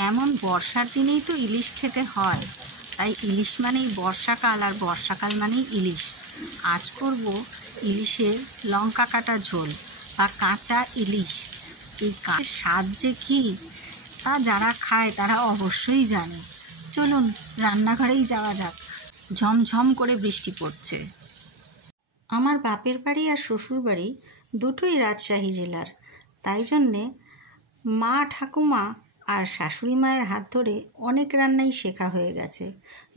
এমন বর্ষার দিনেই তো ইলিশ খেতে হয়, তাই ইলিশ মানেই বর্ষাকাল, আর বর্ষাকাল মানেই ইলিশ। আজ করব ইলিশের লঙ্কা কাটা ঝোল বা কাঁচা ইলিশ। এই স্বাদ যে কী তা যারা খায় তারা অবশ্যই জানে। চলুন রান্নাঘরেই যাওয়া যাক। ঝমঝম করে বৃষ্টি পড়ছে। আমার বাপের বাড়ি আর শ্বশুর বাড়ি দুটোই রাজশাহী জেলার, তাই জন্যে মা ঠাকুমা আর শাশুড়ি মায়ের হাত ধরে অনেক রান্নাই শেখা হয়ে গেছে।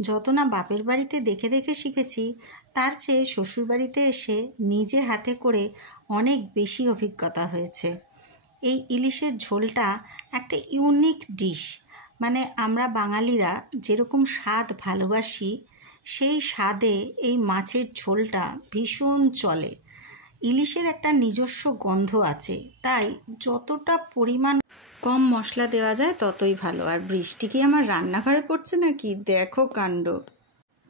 যত না বাপের বাড়িতে দেখে দেখে শিখেছি, তার চেয়ে শ্বশুর বাড়িতে এসে নিজে হাতে করে অনেক বেশি অভিজ্ঞতা হয়েছে। এই ইলিশের ঝোলটা একটা ইউনিক ডিশ, মানে আমরা বাঙালিরা যেরকম স্বাদ ভালোবাসি সেই স্বাদে এই মাছের ঝোলটা ভীষণ চলে। ইলিশের একটা নিজস্ব গন্ধ আছে, তাই যতটা পরিমাণ কম মশলা দেওয়া যায় ততই ভালো। আর বৃষ্টি কি আমার রান্নাঘরে পড়ছে নাকি? দেখো কাণ্ড,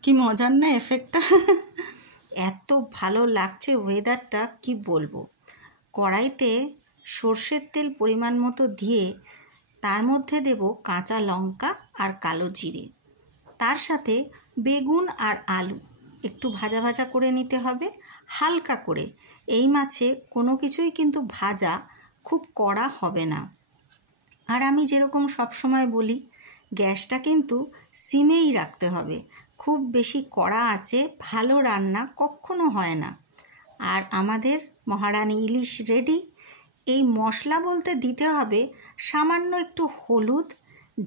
কি মজার না এফেক্টটা। এত ভালো লাগছে ওয়েদারটা, কি বলবো। কড়াইতে সর্ষের তেল পরিমাণ মতো দিয়ে তার মধ্যে দেব কাঁচা লঙ্কা আর কালো জিরে, তার সাথে বেগুন আর আলু একটু ভাজা ভাজা করে নিতে হবে হালকা করে। এই মাছে কোনো কিছুই কিন্তু ভাজা খুব কড়া হবে না। আর আমি যেরকম সবসময় বলি, গ্যাসটা কিন্তু সিমেই রাখতে হবে। খুব বেশি কড়া আঁচে ভালো রান্না কখনো হয় না। আর আমাদের মহারানী ইলিশ রেডি। এই মশলা বলতে দিতে হবে সামান্য একটু হলুদ,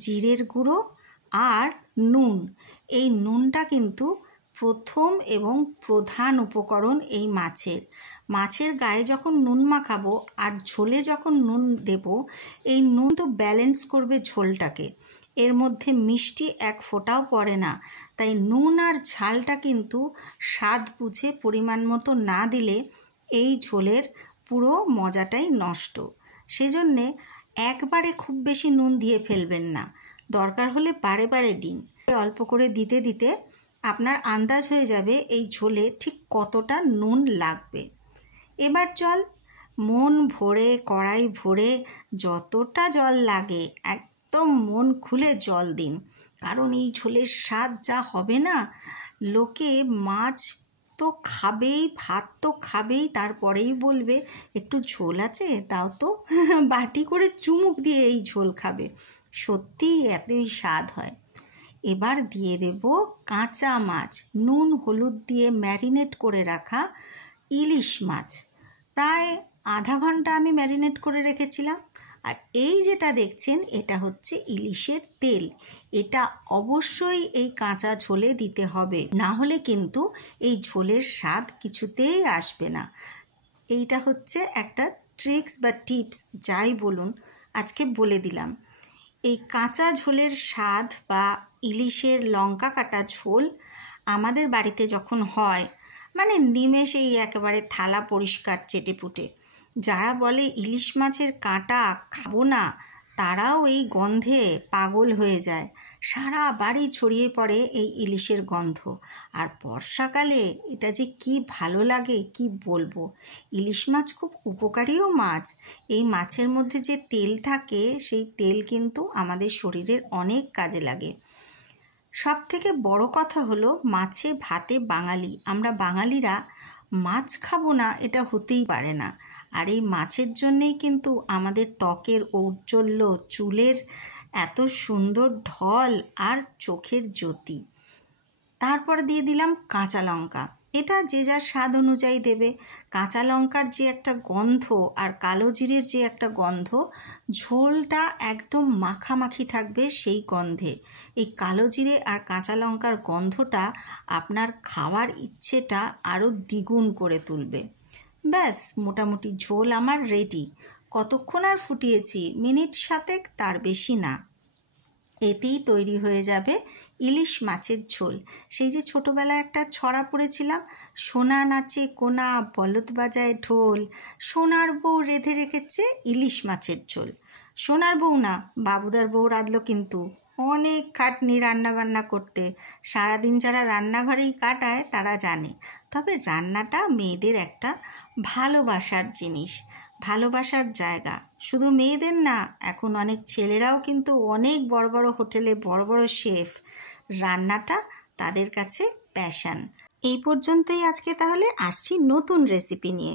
জিরের গুঁড়ো আর নুন। এই নুনটা কিন্তু প্রথম এবং প্রধান উপকরণ এই মাছের গায়ে যখন নুন মাখাবো আর ঝোলে যখন নুন দেব, এই নুন তো ব্যালেন্স করবে ঝোলটাকে। এর মধ্যে মিষ্টি এক ফোঁটাও পড়ে না, তাই নুন আর ঝালটা কিন্তু স্বাদ বুঝে পরিমাণ মতো না দিলে এই ঝোলের পুরো মজাটাই নষ্ট। সেজন্যে একবারে খুব বেশি নুন দিয়ে ফেলবেন না, দরকার হলে বারে বারে দিন। অল্প করে দিতে দিতে আপনার আন্দাজ হয়ে যাবে এই ঝোলে ঠিক কতটা নুন লাগবে। এবার জল মন ভরে, কড়াই ভরে যতটা জল লাগে একদম মন খুলে জল দিন, কারণ এই ঝোলের স্বাদ যা হবে না, লোকে মাছ তো খাবেই, ভাত তো খাবেই, তারপরেই বলবে একটু ঝোল আছে তাও তো, বাটি করে চুমুক দিয়ে এই ঝোল খাবে। সত্যিই এতই স্বাদ হয়। এবার দিয়ে দেব কাঁচা মাছ, নুন হলুদ দিয়ে ম্যারিনেট করে রাখা ইলিশ মাছ। প্রায় আধা ঘন্টা আমি ম্যারিনেট করে রেখেছিলাম। আর এই যেটা দেখছেন এটা হচ্ছে ইলিশের তেল। এটা অবশ্যই এই কাঁচা ঝোলে দিতে হবে, না হলে কিন্তু এই ঝোলের স্বাদ কিছুতেই আসবে না। এইটা হচ্ছে একটা ট্রিক্স বা টিপস, যাই বলুন, আজকে বলে দিলাম। এই কাঁচা ঝোলের স্বাদ বা ইলিশের লঙ্কা কাটা ঝোল আমাদের বাড়িতে যখন হয়, মানে নিমেষেই একেবারে থালা পরিষ্কার চেটেপুটে। যারা বলে ইলিশ মাছের কাঁটা খাবো না, তারাও এই গন্ধে পাগল হয়ে যায়। সারা বাড়ি ছড়িয়ে পড়ে এই ইলিশের গন্ধ। আর বর্ষাকালে এটা যে কি ভালো লাগে কি বলবো। ইলিশ মাছ খুব উপকারীও মাছ। এই মাছের মধ্যে যে তেল থাকে, সেই তেল কিন্তু আমাদের শরীরের অনেক কাজে লাগে। সব থেকে বড় কথা হলো, মাছে ভাতে বাঙালি। আমরা বাঙালিরা মাছ খাবো না এটা হতেই পারে না। আর এই মাছের জন্যেই কিন্তু আমাদের ত্বকের ঔজ্জ্বল্য, চুলের এত সুন্দর ঢল আর চোখের জ্যোতি। তারপর দিয়ে দিলাম কাঁচা লঙ্কা। এটা যে যার স্বাদ অনুযায়ী দেবে। কাঁচা লঙ্কার যে একটা গন্ধ আর কালো জিরের যে একটা গন্ধ, ঝোলটা একদম মাখামাখি থাকবে সেই গন্ধে। এই কালো জিরে আর কাঁচা লঙ্কার গন্ধটা আপনার খাওয়ার ইচ্ছেটা আরও দ্বিগুণ করে তুলবে। ব্যাস, মোটামুটি ঝোল আমার রেডি। কতক্ষণ আর ফুটিয়েছি? মিনিট 7, তার বেশি না। এতেই তৈরি হয়ে যাবে ইলিশ মাছের ঝোল। সেই যে ছোটোবেলায় একটা ছড়া পড়েছিলাম, সোনা নাচে কোনা বলদ বাজায় ঢোল, সোনার বউ রেঁধে রেখেছে ইলিশ মাছের ঝোল। সোনার বউ না, বাবুদার বউ রাঁধলো কিন্তু। অনেক খাটনি রান্নাবান্না করতে। সারাদিন যারা রান্নাঘরেই কাটায় তারা জানে। তবে রান্নাটা মেয়েদের একটা ভালোবাসার জিনিস। ভালোবাসার জায়গা। শুধু মেয়েদের না, এখন অনেক ছেলেরাও কিন্তু অনেক বড় বড় হোটেলে বড় বড় শেফ। রান্নাটা তাদের কাছে প্যাশন। এই পর্যন্তই আজকে, তাহলে আসছি নতুন রেসিপি নিয়ে।